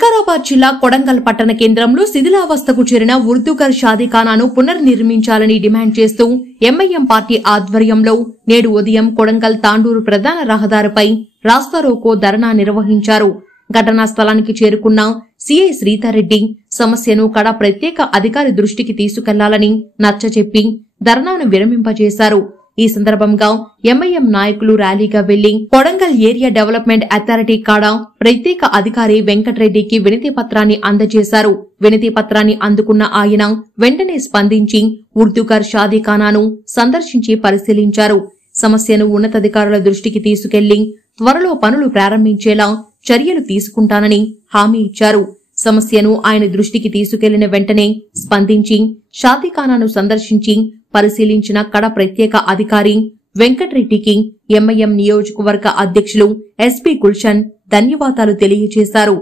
వికారాబాద్ జిల్లా కొడంగల్ పట్టణ కేంద్రంలో శిథిలావస్థకు చేరిన ఉర్దూగర్ షాదీఖానాను పునర్నిర్మించాలని డిమాండ్ చేస్తూ ఎంఐఎం పార్టీ ఆధ్వర్యంలో నేడు ఉదయం కొడంగల్ తాండూరు ప్రధాన రహదారిపై రాస్తారోకో ధర్నా నిర్వహించారు. ఘటనా స్థలానికి చేరుకున్న సిఐ శ్రీధర్రెడ్డి సమస్యను కడ ప్రత్యేక అధికారి దృష్టికి తీసుకెళ్లాలని నచ్చచెప్పి ధర్నాను విరమింపజేశారు. ఈ సందర్భంగా ఎంఐఎం నాయకులు ర్యాలీగా వెళ్లి కొడంగల్ ఏరియా డెవలప్మెంట్ అథారిటీ కాడ ప్రత్యేక అధికారి వెంకటరెడ్డికి వినతి పత్రాన్ని అందజేశారు. వినతి పత్రాన్ని అందుకున్న ఆయన వెంటనే స్పందించి ఉర్దూగర్ షాదీఖానాను సందర్శించి పరిశీలించారు. సమస్యను ఉన్నతాధికారుల దృష్టికి తీసుకెళ్లి త్వరలో పనులు ప్రారంభించేలా చర్యలు తీసుకుంటానని హామీ ఇచ్చారు. సమస్యను ఆయన దృష్టికి తీసుకెళ్లిన వెంటనే స్పందించి షాదీఖానాను సందర్శించి పరిశీలించిన కడ ప్రత్యేక అధికారి వెంకటరెడ్డికి ఎంఐఎం నియోజకవర్గ అధ్యక్షులు ఎస్పీ గుల్షన్ ధన్యవాదాలు తెలియజేశారు.